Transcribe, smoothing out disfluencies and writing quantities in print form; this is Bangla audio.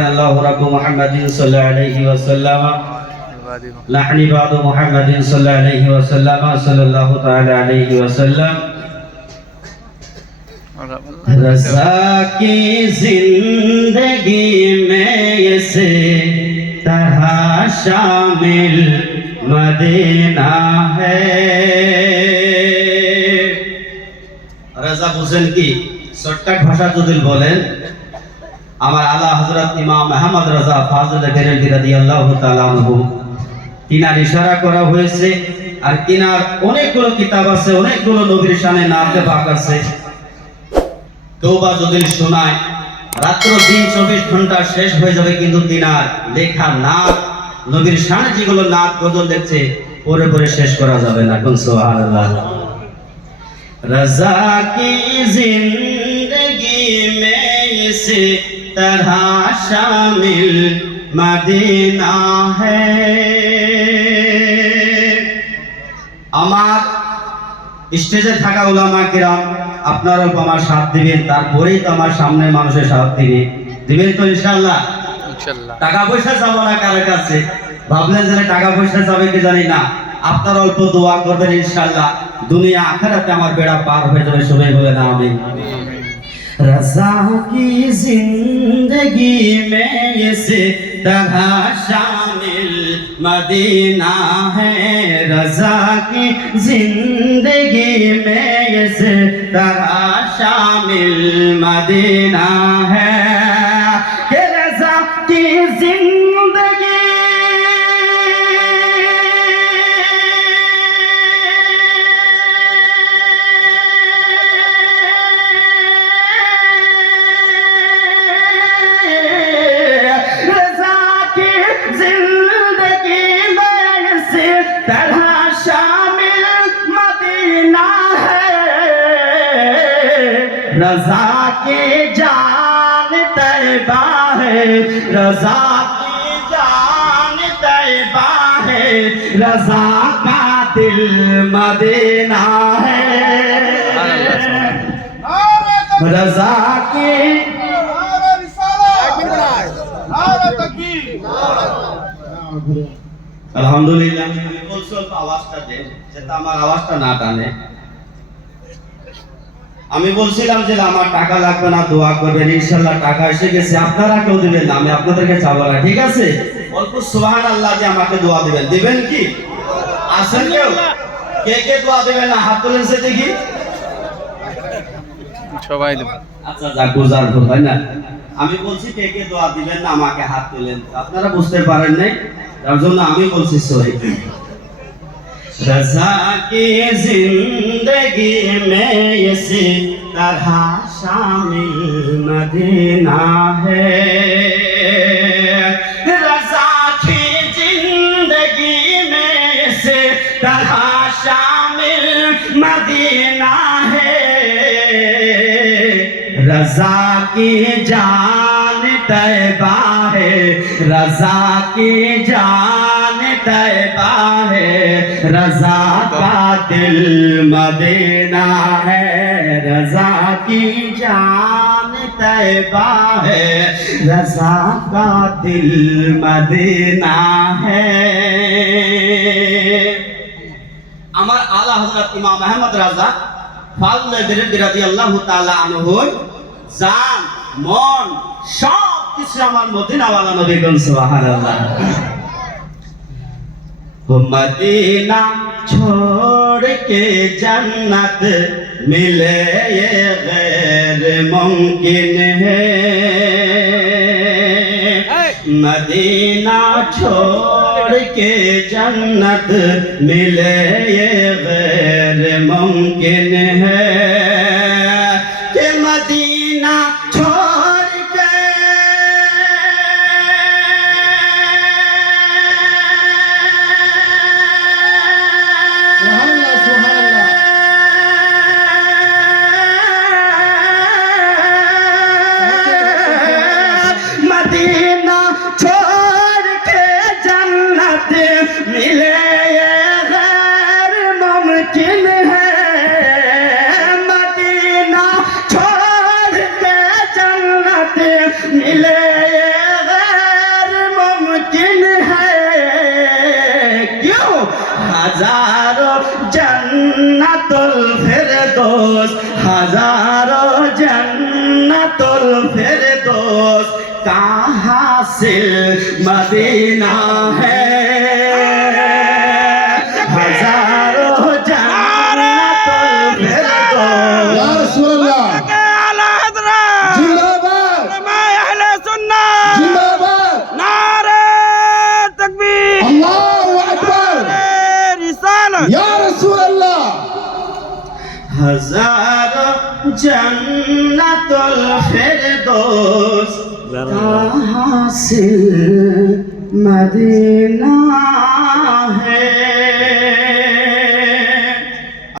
पढ़े अल्लाह रब्बु मुहम्मदिन सल्लल्लाहु अलैहि वसल्लम लहनी बाद मुहम्मदिन सल्लल्लाहु अलैहि वसल्लम सल्लल्लाहु ताला अलैहि वसल्लम। रज़ा की जिंदगी में इसे तरह शामिल मदीना है। रज़ा बुझेन की शॉर्टकाट भाषा যদি বলেন আমার আলা হযরত ইমাম আহমদ রাজা ফাজিল বেরেলভী রাদিয়াল্লাহু তাআলা আনহু তিনার ইশারা করা হয়েছে। আর তিনার অনেকগুলো কিতাব আছে, অনেকগুলো নবীর শানে নাতে পাক আছে। তওবা যদি শোনায় রাত্র দিন 24 ঘন্টা শেষ হয়ে যাবে, কিন্তু তিনার লেখা নাত নবীর শানে যেগুলো নাত গজল লিখছে পড়ে পড়ে শেষ করা যাবে না। কোন সুবহানাল্লাহ। रज़ा की जिंदगी में इस तरह शामिल मदीना है। আমার স্টেজে থাকা উলামা কিরাম আপনারা আমার সাথ দিবেন, তারপরেই তো আমার সামনে মানুষের সাথ দিবেন তো ইনশাআল্লাহ। ইনশাআল্লাহ। টাকা পয়সা যাবো না কারো কাছে, ভাবলেন যে টাকা পয়সা যাবে কি জানি না। আপনারা অল্প দোয়া করবেন, ইনশাআল্লাহ দুনিয়া আখিরাতে আমার বেড়া পার হয়ে যাবে। সবাই বলেন আমিন। रज़ा की जिंदगी में इस तरह शामिल मदीना है। रज़ा की जिंदगी में इस तरह शामिल मदीना है। रज़ा की जिंदगी रज़ा की जान तैबा है। रज़ा की जान तैबा है। रज़ा का दिल मदीना है। रज़ा की अल्हम्दुलिल्लाह। आवाज़টা দেন যেটা আমার আওয়াজটা না টানে। আমি বলছিলাম যে আমার টাকা লাগবে না, দোয়া করবেন, ইনশাআল্লাহ টাকা এসে গেছে। আপনারা কেউ দিবেন না, আমি আপনাদেরকে চাবো না, ঠিক আছে? অল্প সুবহানাল্লাহ যে আমাকে দোয়া দিবেন। দিবেন কি? আসেন কেউ? কে কে দোয়া দিবেন না হাত তুলেন সে দেখি। সবাই দেব। আচ্ছা যা গুজার তো তাই না। আমি বলছি কে কে দোয়া দিবেন না আমাকে হাত তুলেন। আপনারা বুঝতে পারেন নাই, তার জন্য আমি বলছি সরি। रज़ा की जिंदगी में इस तरह शामिल मदीना है। रज़ा की जिंदगी में इस तरह शामिल मदीना है। रज़ा की जान तैबा है। रज़ा की जान तैबा है। रज़ा का दिल मदीना है। रज़ा की जान तैबा है। रज़ा का दिल मदीना है। আমার আলা হযরত ইমাম আহমদ রাজা ফাজিল বেরেলভী রাদিয়াল্লাহু তাআলা আনহু জান মন সব কিছু আমার মদিনাওয়ালা নবী। কোন সুবহানাল্লাহ। मदीना छोड़ के जन्नत मिले ये गैर मुमकिन है। मदीना छोड़ के जन्नत मिले ये गैर मुमकिन है। कि मदीना छोड़ के मिले ये गैर मुमकिन है। मुमकिन है क्यों हजारों जन्नतुल फिरदौस हजारों जन्नतुल फिरदौस का हासिल मदीना है हजारों जन्नतुल फिरदौस या रसूल अल्लाह जिंदाबाद जिंदाबाद अल्लाहु अकबर या रसूल अल्लाह हजारों जन्नतुल फिरदौस का हासिल मदीना